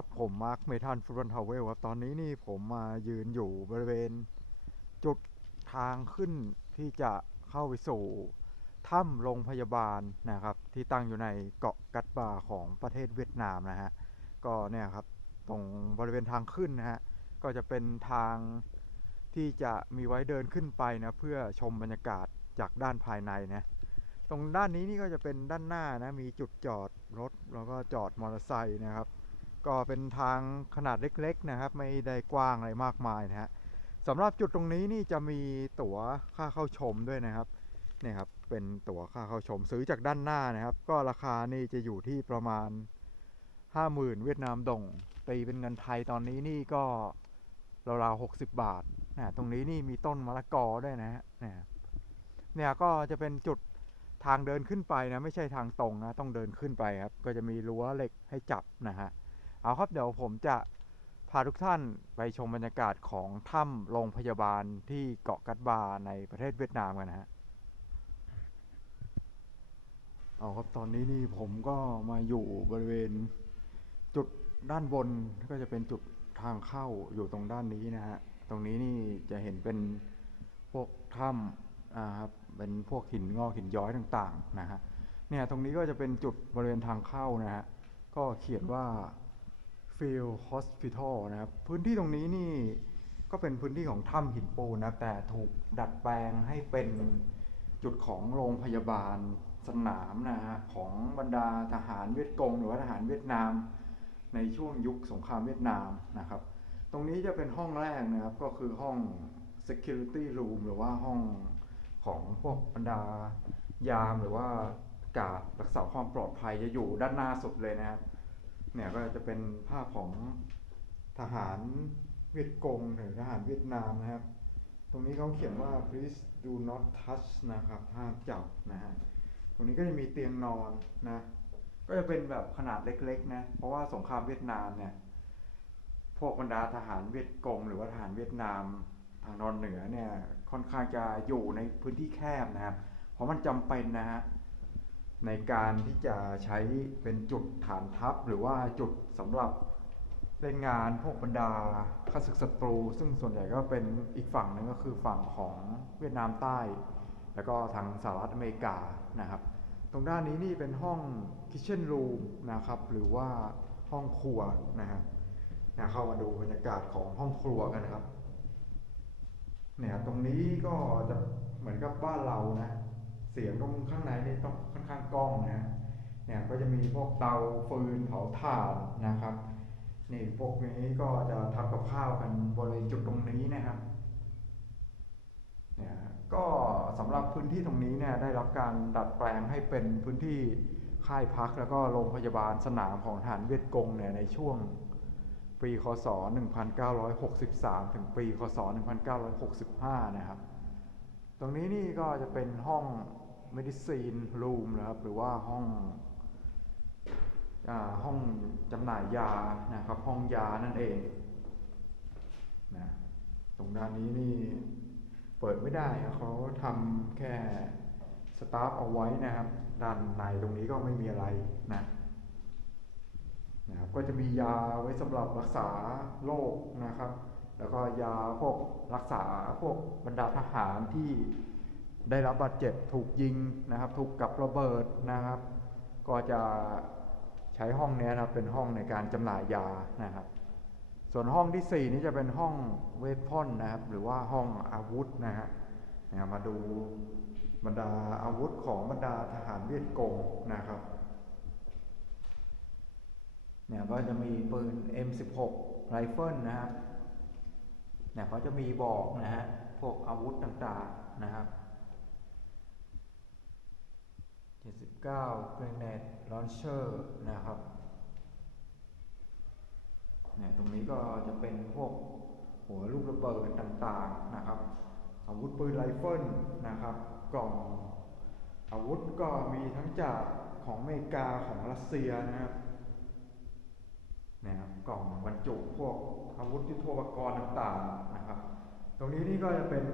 ครับผมมาร์คเมทันฟุตบอลทาวเวลครับตอนนี้นี่ผมมายืนอยู่บริเวณจุดทางขึ้นที่จะเข้าไปสู่ถ้ำโรงพยาบาลนะครับที่ตั้งอยู่ในเกาะกัตบาของประเทศเวียดนามนะฮะก็เนี่ยครับตรงบริเวณทางขึ้นนะฮะก็จะเป็นทางที่จะมีไว้เดินขึ้นไปนะเพื่อชมบรรยากาศจากด้านภายในนะตรงด้านนี้นี่ก็จะเป็นด้านหน้านะมีจุดจอดรถแล้วก็จอดมอเตอร์ไซค์นะครับ ก็เป็นทางขนาดเล็กๆนะครับไม่ได้กว้างอะไรมากมายนะฮะสำหรับจุดตรงนี้นี่จะมีตั๋วค่าเข้าชมด้วยนะครับเนี่ยครับเป็นตั๋วค่าเข้าชมซื้อจากด้านหน้านะครับก็ราคานี่จะอยู่ที่ประมาณ50,000เวียดนามดงตีเป็นเงินไทยตอนนี้นี่ก็ราวๆ60 บาทนะตรงนี้นี่มีต้นมะละกอด้วยนะฮะเนี่ยก็จะเป็นจุดทางเดินขึ้นไปนะไม่ใช่ทางตรงนะต้องเดินขึ้นไปครับก็จะมีรั้วเหล็กให้จับนะฮะ เอาครับเดี๋ยวผมจะพาทุกท่านไปชมบรรยากาศของถ้ำโรงพยาบาลที่เกาะกัตบาในประเทศเวียดนามกันนะฮะเอาครับตอนนี้นี่ผมก็มาอยู่บริเวณจุดด้านบนก็จะเป็นจุดทางเข้าอยู่ตรงด้านนี้นะฮะตรงนี้นี่จะเห็นเป็นพวกถ้ำครับเป็นพวกหินงอกหินย้อยต่างๆนะฮะเนี่ยตรงนี้ก็จะเป็นจุดบริเวณทางเข้านะฮะก็เขียนว่า Field Hospital นะครับพื้นที่ตรงนี้นี่ก็เป็นพื้นที่ของถ้ำหินปูนนะแต่ถูกดัดแปลงให้เป็นจุดของโรงพยาบาลสนามนะฮะของบรรดาทหารเวียดกงหรือว่าทหารเวียดนามในช่วงยุคสงครามเวียดนามนะครับตรงนี้จะเป็นห้องแรกนะครับก็คือห้อง Security Room หรือว่าห้องของพวกบรรดายามหรือว่าการรักษาความปลอดภัยจะอยู่ด้านหน้าสุดเลยนะครับ เนี่ยก็จะเป็นภาพของทหารเวียดกงหรือทหารเวียดนามนะครับตรงนี้เขาเขียนว่า please do not touch นะครับห้ามจับนะฮะตรงนี้ก็จะมีเตียงนอนนะก็จะเป็นแบบขนาดเล็กๆนะเพราะว่าสงครามเวียดนามเนี่ยพวกบรรดาทหารเวียดกงหรือว่าทหารเวียดนามทางตอนเหนือเนี่ยค่อนข้างจะอยู่ในพื้นที่แคบนะครับเพราะมันจำเป็นนะฮะ ในการที่จะใช้เป็นจุดฐานทัพหรือว่าจุดสำหรับเล่นงานพวกบรรดาข้าศึกศัตรูซึ่งส่วนใหญ่ก็เป็นอีกฝั่งหนึ่งก็คือฝั่งของเวียดนามใต้แล้วก็ทางสหรัฐอเมริกานะครับตรงด้านนี้นี่เป็นห้อง Kitchen Room นะครับหรือว่าห้องครัวนะฮะเข้ามาดูบรรยากาศของห้องครัวกันนะครับ เนี่ยตรงนี้ก็จะเหมือนกับบ้านเรานะเสียงตรงข้างในนี่ต้องค่อนข้างกล้องนะเนี่ยก็จะมีพวกเตาฟืนเผาถ่านนะครับนี่พวกนี้ก็จะทำกับข้าวกันบริเวณจุดตรงนี้นะครับเนี่ยก็สำหรับพื้นที่ตรงนี้เนี่ยได้รับการดัดแปลงให้เป็นพื้นที่ค่ายพักแล้วก็โรงพยาบาลสนามของทหารเวียดกงเนี่ยในช่วงปีคศ1963ถึงปีคศ1965นะครับ ตรงนี้นี่ก็จะเป็นห้อง medicine room นะครับหรือว่าห้องจำหน่ายยานะครับห้องยานั่นเองนะตรงด้านนี้นี่เปิดไม่ได้เขาทำแค่สตาฟเอาไว้นะครับด้านในตรงนี้ก็ไม่มีอะไรนะครับก็จะมียาไว้สำหรับรักษาโรคนะครับแล้วก็ยาพวกรักษาพวกบรรดาทหารที่ได้รับบาดเจ็บถูกยิงนะครับถูกกับระเบิดนะครับก็จะใช้ห้องนี้นะครับเป็นห้องในการจำหน่ายยานะครับส่วนห้องที่4นี้จะเป็นห้องเวทพอนนะครับหรือว่าห้องอาวุธนะฮะมาดูบรรดาอาวุธของบรรดาทหารเวียดกงนะครับ เนี่ยก็จะมีปืน M16 ไรเฟิลนะครับเนี่ยเขาจะมีบอกนะฮะพวกอาวุธต่างๆนะครับ79 Grenade Launcher นะครับเนี่ยตรงนี้ก็จะเป็นพวกหัวลูกระเบิดต่างๆนะครับอาวุธปืนไรเฟิลนะครับกล่องอาวุธก็มีทั้งจากของอเมริกาของรัสเซียนะครับ นะครับกล่องบรรจุพวกอาวุธยุทโธปกรณ์ต่างๆนะครับตรงนี้นี่ก็จะเป็น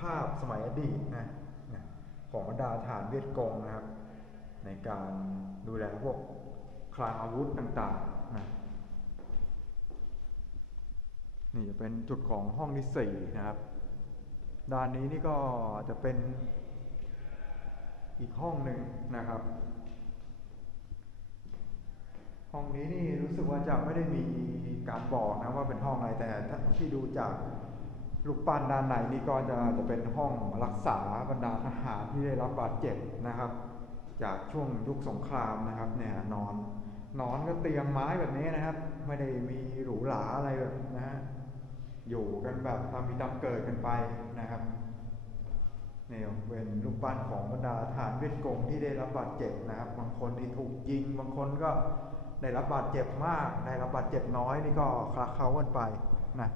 ภาพสมัยอดีตนะของบรรดาฐานเวียดกงนะครับในการดูแลพวกคลังอาวุธต่างๆนะ นี่จะเป็นจุดของห้องที่สี่นะครับด้านนี้นี่ก็จะเป็นอีกห้องหนึ่งนะครับห้องนี้นี่รู้สึกว่าจะไม่ได้มีการบอกนะว่าเป็นห้องอะไรแต่ถ้าที่ดูจากรูปปั้นด้านในนี่ก็จะเป็นห้องรักษาบรรดาทหารที่ได้รับบาดเจ็บนะครับจากช่วงยุคสงครามนะครับเนี่ยนอนก็เตียงไม้แบบนี้นะครับไม่ได้มีหรูหราอะไรแบบนะฮะอยู่กันแบบตามมีตามเกิดกันไปนะครับเนี่ยเป็นรูปปั้นของบรรดาทหารเวียดกงที่ได้รับบาดเจ็บนะครับบางคนที่ถูกยิงบางคนก็ได้รับบาดเจ็บมากได้รับบาดเจ็บน้อยนี่ก็คลาเคล้ากันไปนะ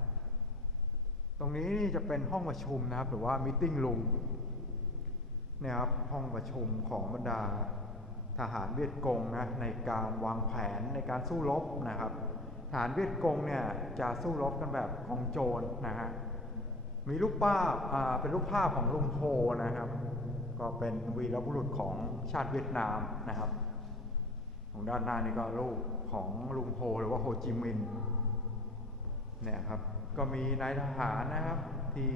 ตรงนี้นี่จะเป็นห้องประชุมนะครับหรือว่า meeting room เนี่ยครับห้องประชุมของบรรดาทหารเวียดกงนะในการวางแผนในการสู้รบนะครับทหารเวียดกงเนี่ยจะสู้รบกันแบบกองโจรนะฮะมีรูปภาพเป็นรูปภาพของลุงโฮนะครับก็เป็นวีรบุรุษของชาติเวียดนามนะครับของด้านหน้านี่ก็รูปของลุงโฮหรือว่าโฮจิมินห์เนี่ยครับก็มีนายทหารนะครับที่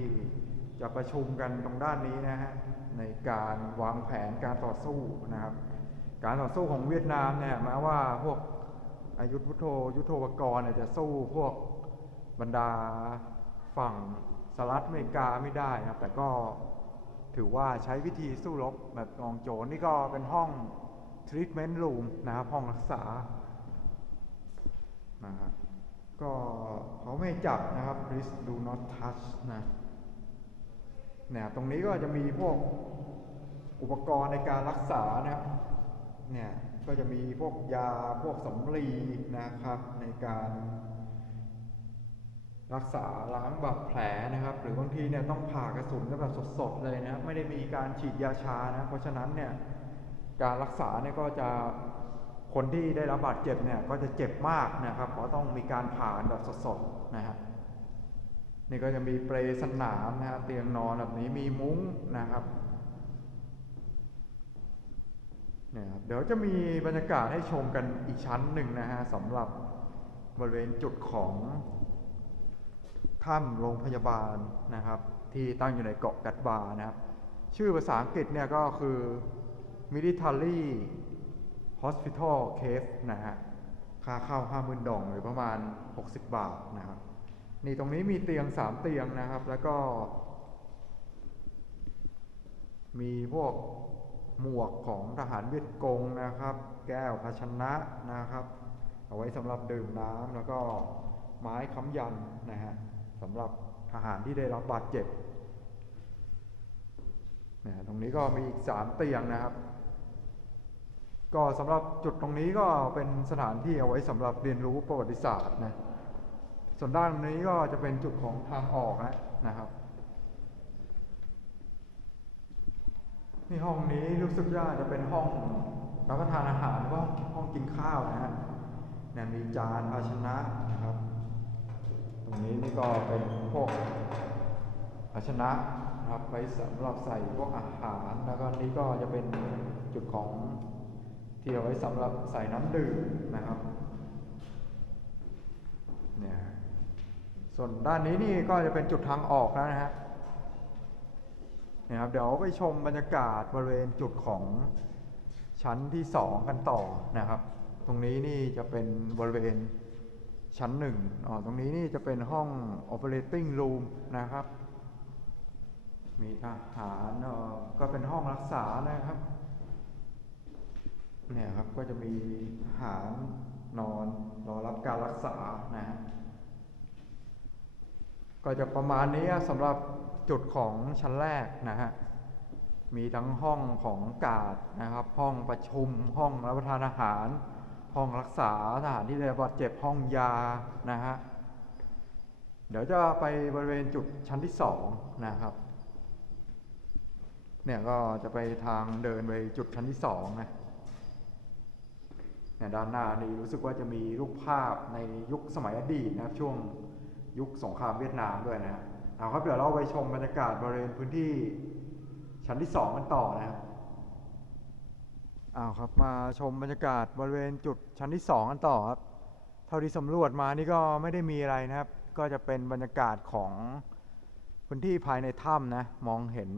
จะประชุมกันตรงด้านนี้นะฮะในการวางแผนการต่อสู้นะครับการต่อสู้ของเวียดนามเนี่ยแม้ว่าพวกยุทโธปกรณ์จะสู้พวกบรรดาฝั่งสหรัฐอเมริกาไม่ได้นะครับแต่ก็ถือว่าใช้วิธีสู้รบแบบกองโจรนี่ก็เป็นห้อง treatment room นะครับห้องรักษานะครับก็เขาไม่จับนะครับ please do not touch นะเนี่ยตรงนี้ก็จะมีพวกอุปกรณ์ในการรักษานะครับเนี่ยก็จะมีพวกยาพวกสำลีนะครับในการรักษาล้างบาดแผลนะครับหรือบางทีเนี่ยต้องผ่ากระสุนกันแบบสดๆเลยนะครับไม่ได้มีการฉีดยาชานะเพราะฉะนั้นเนี่ยการรักษาเนี่ยก็จะคนที่ได้รับบาดเจ็บเนี่ยก็จะเจ็บมากนะครับเพราะต้องมีการผ่าแบบสดๆนะฮะนี่ก็จะมีเปลสนามนะฮะเตียงนอนแบบนี้มีมุ้งนะครับเนี่ยเดี๋ยวจะมีบรรยากาศให้ชมกันอีกชั้นหนึ่งนะฮะสำหรับบริเวณจุดของถ้ำโรงพยาบาลนะครับที่ตั้งอยู่ในเกาะกัดบานะครับชื่อภาษาอังกฤษเนี่ยก็คือ Military Hospital Cave นะฮะค่าเข้า50,000 ดองหรือประมาณ60 บาทนะครับนี่ตรงนี้มีเตียง3 เตียงนะครับแล้วก็มีพวกหมวกของทหารเวียดกงนะครับแก้วภาชนะนะครับเอาไว้สำหรับดื่มน้ำแล้วก็ไม้ค้ำยันนะฮะสำหรับทหารที่ได้รับบาดเจ็บเนี่ยตรงนี้ก็มีอีก3 เตียงนะครับก็สำหรับจุดตรงนี้ก็เป็นสถานที่เอาไว้สำหรับเรียนรู้ประวัติศาสตร์นะส่วนด้านนี้ก็จะเป็นจุดของทางออกนะครับนี่ห้องนี้รู้สึกว่าจะเป็นห้องรับประทานอาหารก็ห้องกินข้าวนะฮะเนี่ยมีจานภาชนะนะครับตรงนี้นี่ก็เป็นพวกภาชนะนะครับไว้สำหรับใส่พวกอาหารแล้วก็นี้ก็จะเป็นจุดของที่เอาไว้สำหรับใส่น้ำดื่มนะครับเนี่ยส่วนด้านนี้นี่ก็จะเป็นจุดทางออกแล้วนะฮะเนี่ยครับเดี๋ยวไปชมบรรยากาศบริเวณจุดของชั้นที่2กันต่อนะครับตรงนี้นี่จะเป็นบริเวณชั้น1ตรงนี้นี่จะเป็นห้อง operating room นะครับมีทหารก็เป็นห้องรักษานะครับเนี่ยครับก็จะมีทหารนอนรอรับการรักษานะฮะก็จะประมาณนี้สำหรับจุดของชั้นแรกนะฮะมีทั้งห้องของกาดนะครับห้องประชุมห้องรับประทานอาหารห้องรักษาทหารที่ได้รับบาดเจ็บห้องยานะฮะเดี๋ยวจะไปบริเวณจุดชั้นที่2นะครับเนี่ยก็จะไปทางเดินไปจุดชั้นที่2นะเนี่ยด้านหน้านี้รู้สึกว่าจะมีรูปภาพในยุคสมัยอดีตนะครับช่วงยุคสงครามเวียดนามด้วยนะเอาครับเดี๋ยวเราไปชมบรรยากาศบริเวณพื้นที่ชั้นที่2กันต่อนะครับครับมาชมบรรยากาศบริเวณจุดชั้นที่2กันต่อครับเท่าที่สำรวจมานี่ก็ไม่ได้มีอะไรนะครับ ก็จะเป็นบรรยากาศของพื้นที่ภายในถ้ำนะมองเห็น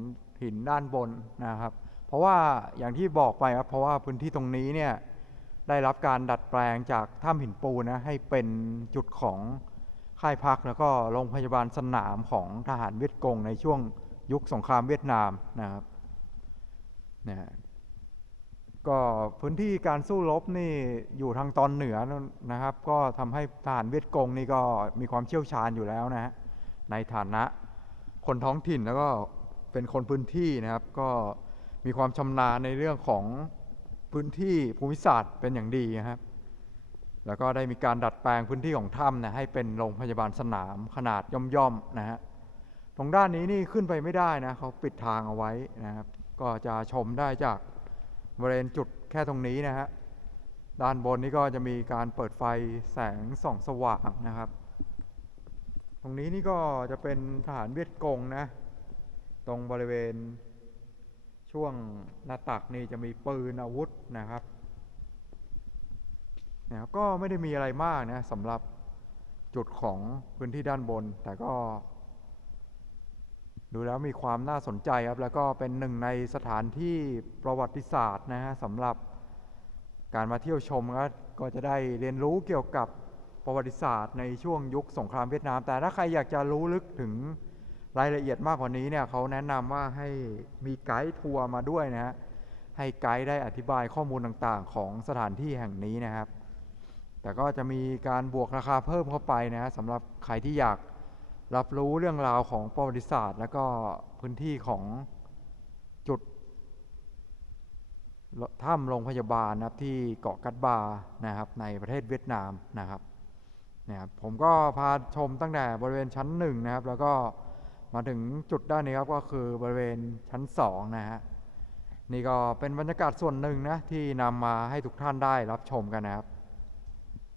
หินด้านบนนะครับเพราะว่าอย่างที่บอกไปครับเพราะว่าพื้นที่ตรงนี้เนี่ยได้รับการดัดแปลงจากถ้ำหินปูนนะให้เป็นจุดของค่ายพักแล้วก็โรงพยาบาลสนามของทหารเวียดกงในช่วงยุคสงครามเวียดนามนะครับนะก็พื้นที่การสู้รบนี่อยู่ทางตอนเหนือนะครับก็ทำให้ทหารเวียดกงนี่ก็มีความเชี่ยวชาญอยู่แล้วนะฮะในฐานะคนท้องถิ่นแล้วก็เป็นคนพื้นที่นะครับก็มีความชำนาญในเรื่องของพื้นที่ภูมิศาสตร์เป็นอย่างดีนะครับแล้วก็ได้มีการดัดแปลงพื้นที่ของถ้ำนะให้เป็นโรงพยาบาลสนามขนาดย่อมๆนะฮะตรงด้านนี้นี่ขึ้นไปไม่ได้นะเขาปิดทางเอาไว้นะครับก็จะชมได้จากบริเวณจุดแค่ตรงนี้นะฮะด้านบนนี้ก็จะมีการเปิดไฟแสงส่องสว่างนะครับตรงนี้นี่ก็จะเป็นทหารเวียดกงนะตรงบริเวณช่วงหน้าตักนี่จะมีปืนอาวุธนะครับก็ไม่ได้มีอะไรมากนะสำหรับจุดของพื้นที่ด้านบนแต่ก็ดูแล้วมีความน่าสนใจครับแล้วก็เป็นหนึ่งในสถานที่ประวัติศาสตร์นะฮะสำหรับการมาเที่ยวชมก็จะได้เรียนรู้เกี่ยวกับประวัติศาสตร์ในช่วงยุคสงครามเวียดนามแต่ถ้าใครอยากจะรู้ลึกถึงรายละเอียดมากกว่านี้เนี่ยเขาแนะนำว่าให้มีไกด์ทัวร์มาด้วยนะฮะให้ไกด์ได้อธิบายข้อมูลต่างๆของสถานที่แห่งนี้นะครับแต่ก็จะมีการบวกราคาเพิ่มเข้าไปนะฮะสำหรับใครที่อยากรับรู้เรื่องราวของประวัติศาสตร์และก็พื้นที่ของจุดถ้ำโรงพยาบาลนะครับที่เกาะกัดบานะครับในประเทศเวียดนามนะครับผมก็พาชมตั้งแต่บริเวณชั้น1นะครับแล้วก็มาถึงจุดด้านนี้ครับก็คือบริเวณชั้น2นะฮะนี่ก็เป็นบรรยากาศส่วนหนึ่งนะที่นำมาให้ทุกท่านได้รับชมกันนะครับ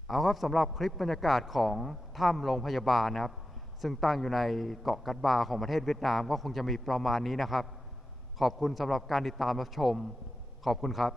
เอาครับสำหรับคลิปบรรยากาศของถ้ำโรงพยาบาลนะครับซึ่งตั้งอยู่ในเกาะกัดบาของประเทศเวียดนามก็คงจะมีประมาณนี้นะครับขอบคุณสำหรับการติดตามรับชมขอบคุณครับ